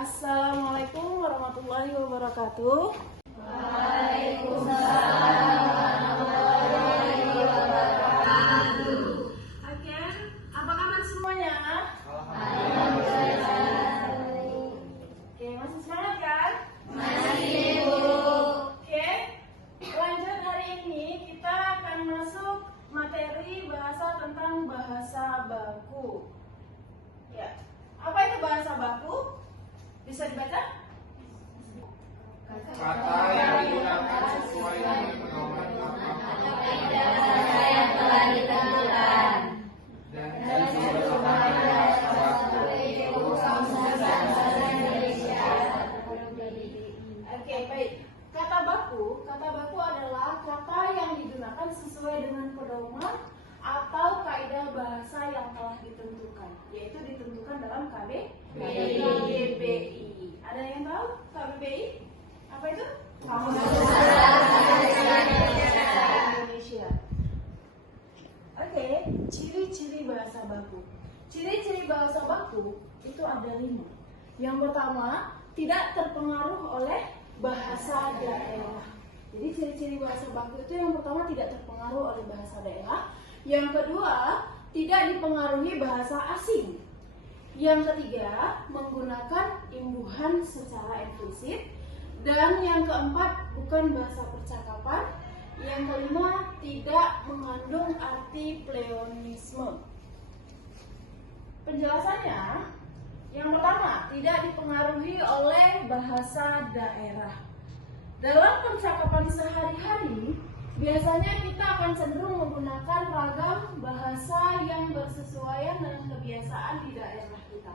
Assalamualaikum warahmatullahi wabarakatuh. Waalaikumsalam warahmatullahi wabarakatuh. Oke, apa kabar semuanya? Alhamdulillah. Oke, masih semangat kan? Masih, Bu. Oke, lanjut hari ini kita akan masuk materi bahasa tentang bahasa baku. Ya, apa itu bahasa baku? Bisa dibaca? Kata yang digunakan sesuai dengan pedoman Atau kaidah bahasa yang telah ditentukan. dan sesuai bahasa baku Ibu Kamus Bahasa Indonesia. Oke, baik. Kata baku adalah kata yang digunakan sesuai dengan pedoman atau kaidah bahasa yang telah ditentukan, yaitu ditentukan dalam KBBI. Ada yang tahu KBBI? Apa itu? Kamus Bahasa Indonesia. Oke, ciri-ciri bahasa baku. Ciri-ciri bahasa baku itu ada 5. Yang pertama, tidak terpengaruh oleh bahasa daerah. Jadi ciri-ciri bahasa baku itu yang pertama tidak terpengaruh oleh bahasa daerah. Yang kedua, tidak dipengaruhi bahasa asing. Yang ketiga, menggunakan imbuhan secara implisit. Dan yang keempat, bukan bahasa percakapan. Yang kelima, tidak mengandung arti pleonasme. Penjelasannya, yang pertama, tidak dipengaruhi oleh bahasa daerah. Dalam percakapan sehari-hari, biasanya kita akan cenderung menggunakan ragam bahasa yang bersesuaian dengan kebiasaan di daerah kita.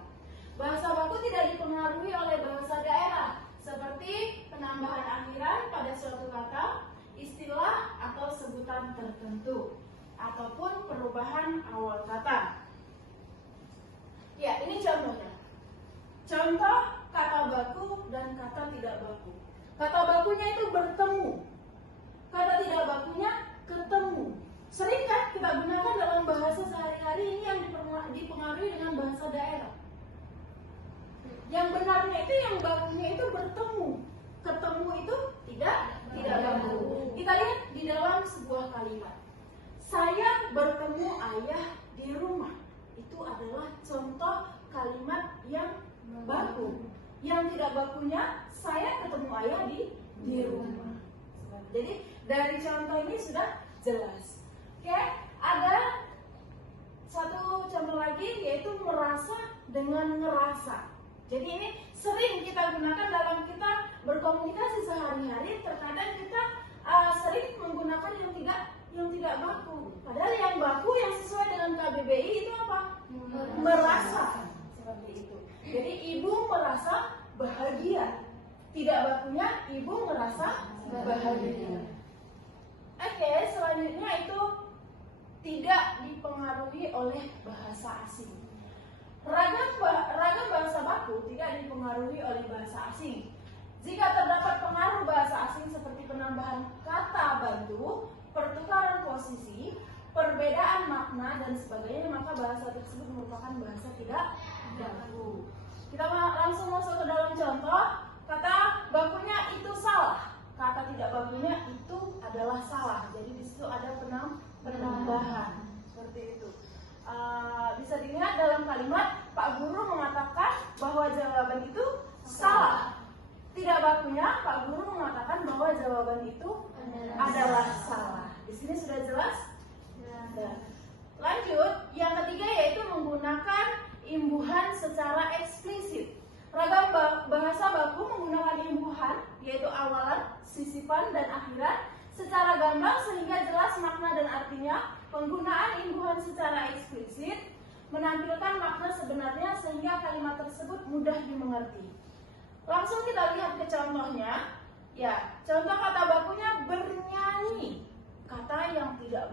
Bahasa baku tidak dipengaruhi oleh bahasa daerah, seperti penambahan akhiran pada suatu kata, istilah atau sebutan tertentu, ataupun perubahan awal kata. Ya, ini contohnya. Contoh kata baku dan kata tidak baku. Kata bakunya itu bertemu. Kata tidak bakunya ketemu. Sering kan kita gunakan dalam bahasa sehari-hari ini yang dipengaruhi dengan bahasa daerah. Yang benarnya itu yang bakunya itu bertemu. Ketemu itu tidak baku. Kita lihat di dalam sebuah kalimat. Saya bertemu ayah di rumah. Itu adalah contoh kalimat yang baku. Yang tidak bakunya, saya ketemu ayah di rumah. Jadi dari contoh ini sudah jelas. Oke, ada satu contoh lagi yaitu merasa dengan ngerasa. Jadi ini sering kita gunakan dalam kita berkomunikasi sehari-hari. Terkadang kita sering menggunakan yang tidak baku. Padahal yang baku yang sesuai dengan KBBI itu apa? Merasa. Seperti itu. Jadi ibu merasa bahagia. Tidak bakunya ibu merasa bahagia. Oke, selanjutnya itu tidak dipengaruhi oleh bahasa asing. Ragam bahasa baku tidak dipengaruhi oleh bahasa asing. Jika terdapat pengaruh bahasa asing seperti penambahan kata bantu, pertukaran posisi, perbedaan makna dan sebagainya, maka bahasa tersebut merupakan bahasa tidak baku. Kita langsung masuk ke dalam contoh. Kata bakunya itu salah. Kata tidak bakunya itu adalah salah. Jadi di situ ada penambahan. Seperti itu. Bisa dilihat dalam kalimat Pak Guru mengatakan bahwa jawaban itu salah. Tidak bakunya Pak Guru mengatakan bahwa jawaban itu adalah salah. Di sini sudah jelas? Lanjut, yang ketiga yaitu menggunakan imbuhan secara eksplisit. Ragam bahasa baku menggunakan imbuhan, yaitu awalan, sisipan, dan akhiran secara gamblang sehingga jelas makna dan artinya. Penggunaan imbuhan secara eksplisit menampilkan makna sebenarnya sehingga kalimat tersebut mudah dimengerti. Langsung kita lihat ke contohnya. Ya, contoh kata bakunya bernyanyi. Kata yang tidak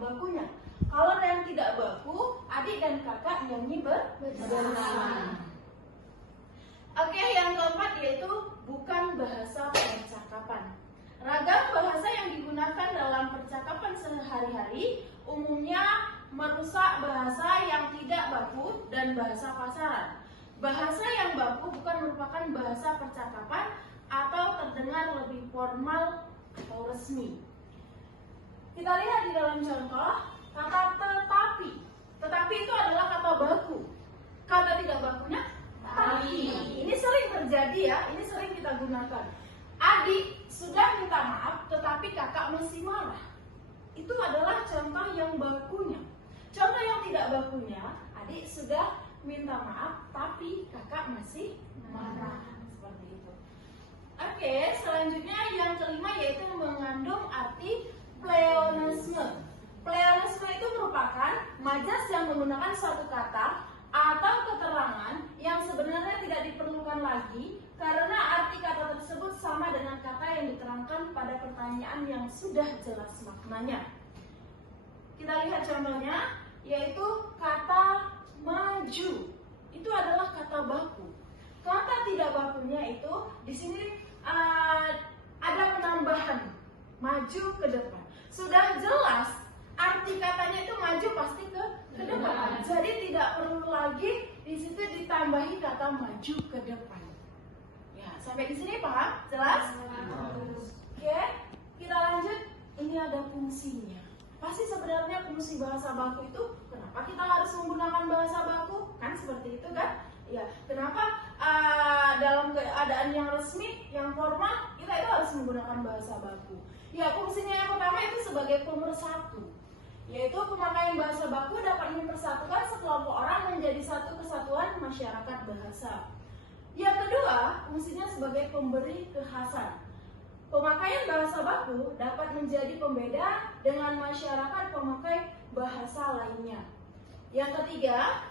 bakunya. Kalau yang tidak baku, adik dan kakak nyanyi bersama. Oke, yang keempat yaitu bukan bahasa percakapan. Ragam bahasa yang digunakan dalam percakapan sehari-hari umumnya merusak bahasa yang tidak baku dan bahasa pasaran. Bahasa yang baku bukan merupakan bahasa percakapan atau terdengar lebih formal atau resmi. Kita lihat di dalam contoh, kata tetapi. Tetapi itu adalah kata baku. Kata tidak bakunya tapi. Ini sering terjadi ya, ini sering kita gunakan. Adik sudah minta maaf, tetapi kakak masih marah. Itu adalah contoh yang bakunya. Contoh yang tidak bakunya, adik sudah minta maaf, tapi kakak masih marah. Seperti itu. Oke, selanjutnya yang kelima yaitu mengandung arti pleonasme. Pleonasme itu merupakan majas yang menggunakan suatu kata atau keterangan yang sebenarnya tidak diperlukan lagi karena arti kata tersebut sama dengan kata yang diterangkan pada pertanyaan yang sudah jelas maknanya. Kita lihat contohnya, yaitu kata maju. Itu adalah kata baku. Kata tidak bakunya itu di sini ada penambahan maju ke depan. Sudah jelas arti katanya itu maju pasti ke depan. Jadi tidak perlu lagi di situ ditambahi kata maju ke depan. Ya, sampai di sini paham? Jelas? Oke, kita lanjut. Ini ada fungsinya. Pasti sebenarnya fungsi bahasa baku itu kenapa kita harus menggunakan bahasa baku? Kan seperti itu kan? Ya, kenapa dalam keadaan yang resmi, yang formal, kita itu harus menggunakan bahasa baku? Ya, fungsinya yang pertama itu sebagai pemersatu, yaitu pemakaian bahasa baku dapat mempersatukan sekelompok orang menjadi satu kesatuan masyarakat bahasa. Yang kedua, fungsinya sebagai pemberi kekhasan. Pemakaian bahasa baku dapat menjadi pembeda dengan masyarakat pemakai bahasa lainnya. Yang ketiga,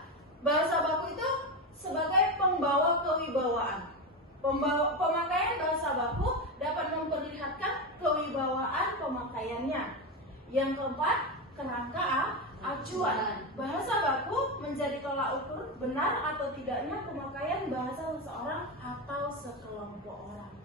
bahasa baku itu sebagai pembawa kewibawaan. Pemakaian bahasa baku dapat memperlihatkan kewibawaan pemakaiannya. Yang keempat, kerangka acuan. Bahasa baku menjadi tolak ukur benar atau tidaknya pemakaian bahasa seseorang atau sekelompok orang.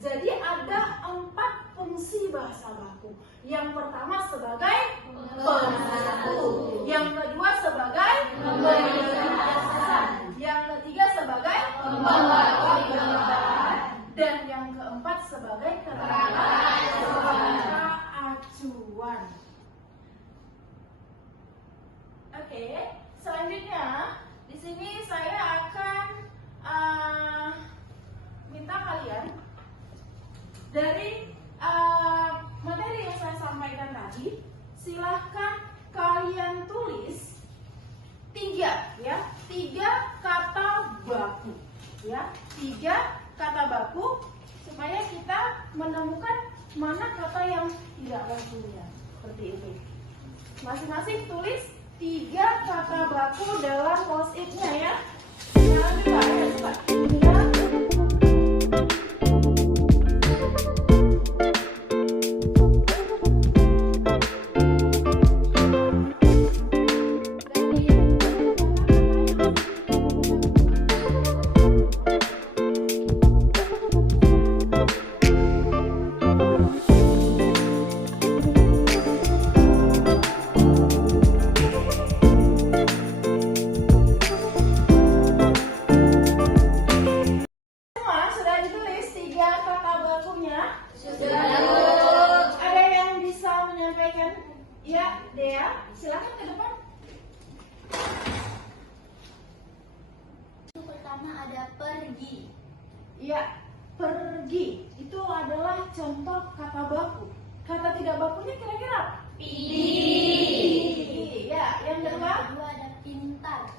Jadi ada 4 fungsi bahasa baku. Yang pertama sebagai pemersatu, yang kedua sebagai pemberi kekhasan, yang ketiga sebagai pembawa kewibawaan, dan yang keempat sebagai kerangka acuan. Oke, selanjutnya di sini saya akan minta kalian dari materi yang saya sampaikan tadi, silahkan kalian tulis 3 kata baku, ya, 3 kata baku supaya kita menemukan mana kata yang tidak bakunya. Seperti itu. Masing-masing tulis 3 kata baku dalam post-it-nya ya. Jangan lupa ya, coba. Ya, Dea, silakan ke depan. Yang pertama ada pergi. Ya, pergi itu adalah contoh kata baku. Kata tidak bakunya kira-kira apa? Pergi. Ya, yang kedua ada pintar.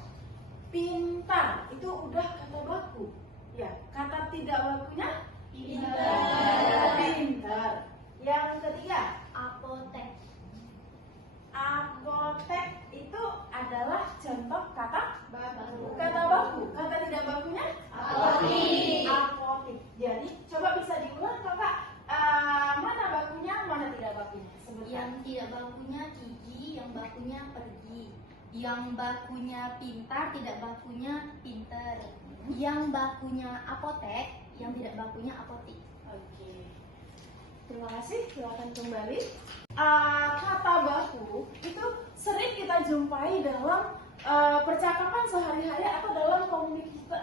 pintar. Itu udah kata baku. Ya, kata tidak bakunya pintar. Yang ketiga Apotek. apotek itu adalah contoh kata Baku. kata baku. Kata tidak bakunya Apotik. apotik. Jadi coba bisa diulang kakak, mana bakunya mana tidak bakunya, sebutkan. Yang tidak bakunya gigi, bakunya pergi. Yang bakunya pintar tidak bakunya pinter. Yang bakunya apotek, yang tidak bakunya apotik. Oke. Terima kasih, silakan kembali. Kata baku itu sering kita jumpai dalam percakapan sehari-hari atau dalam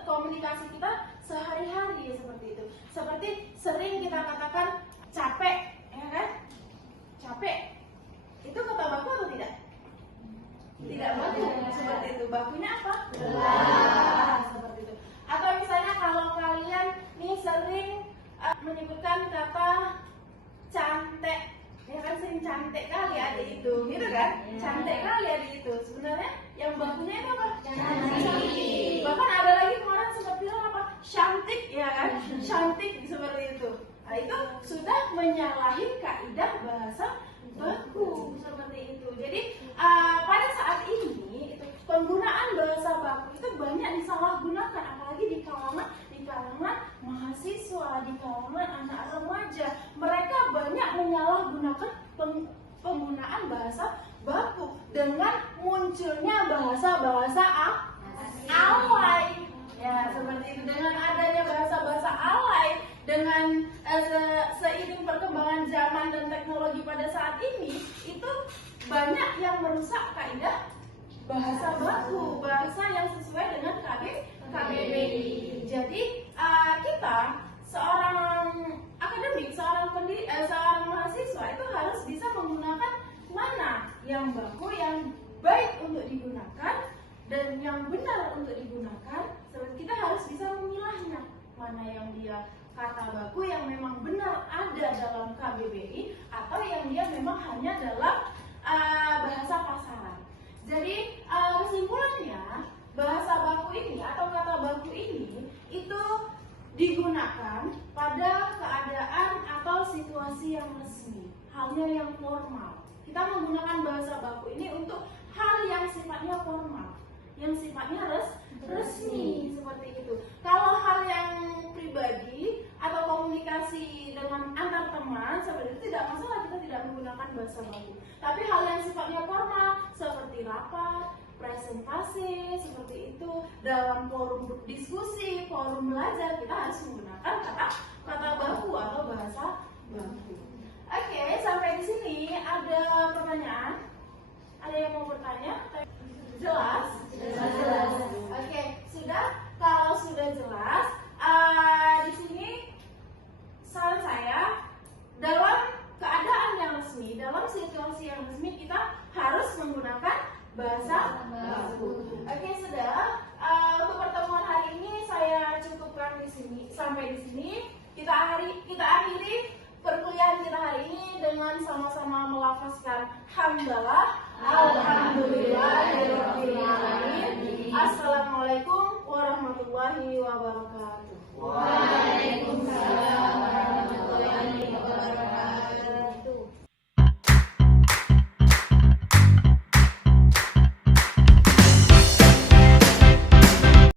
komunikasi kita sehari-hari seperti itu. Seperti sering kita katakan capek, ya kan? Capek. Itu kata baku atau tidak? Tidak baku. Seperti itu. Bakunya apa? Lelah. Seperti itu. Atau misalnya kalau kalian nih sering menyebutkan kata cantik, ya kan, sering cantik kali ada itu, gitu kan? Cantik kali ada itu. Sebenarnya yang bakunya itu apa? Cantik. Bahkan ada lagi kemarin sempat bilang apa? Cantik, ya kan? Cantik seperti itu. Nah, itu sudah menyalahi kaidah bahasa baku seperti itu. Jadi pada saat ini itu penggunaan bahasa baku itu banyak disalahgunakan, apalagi di kalangan mahasiswa, di kalangan anak remaja. Mereka banyak menyalahgunakan penggunaan bahasa baku dengan munculnya bahasa-bahasa alay. Ya, seperti itu. Dengan adanya bahasa-bahasa alay, dengan seiring perkembangan zaman dan teknologi pada saat ini, itu banyak yang merusak kaidah bahasa baku, bahasa yang sesuai dengan KBBI. Jadi kita seorang akademik, seorang mahasiswa itu harus bisa menggunakan mana yang baku, yang baik untuk digunakan dan yang benar untuk digunakan. Kita harus bisa memilahnya, mana yang dia kata baku yang memang benar ada dalam KBBI atau yang dia memang hanya dalam bahasa pasaran. Jadi kesimpulannya, bahasa baku ini atau kata baku ini itu digunakan pada keadaan atau situasi yang resmi, halnya yang formal. Kita menggunakan bahasa baku ini untuk hal yang sifatnya formal, yang sifatnya resmi seperti itu. Kalau hal yang pribadi atau komunikasi dengan antar teman seperti itu tidak masalah, kita tidak menggunakan bahasa baku. Tapi hal yang sifatnya formal seperti rapat, presentasi seperti itu, dalam forum diskusi, forum belajar, kita harus menggunakan kata baku atau bahasa baku. Oke, sampai di sini ada pertanyaan? Ada yang mau bertanya? Jelas? Jelas. Oke, sudah. Kalau sudah jelas, di sini saran saya, dalam keadaan yang resmi, dalam situasi yang resmi, kita harus menggunakan bahasa baku. Oke, sudah. Untuk pertemuan hari ini saya cukupkan di sini. Sampai di sini kita akhiri perkuliahan kita hari ini dengan sama-sama melafazkan hamdalah, alhamdulillah.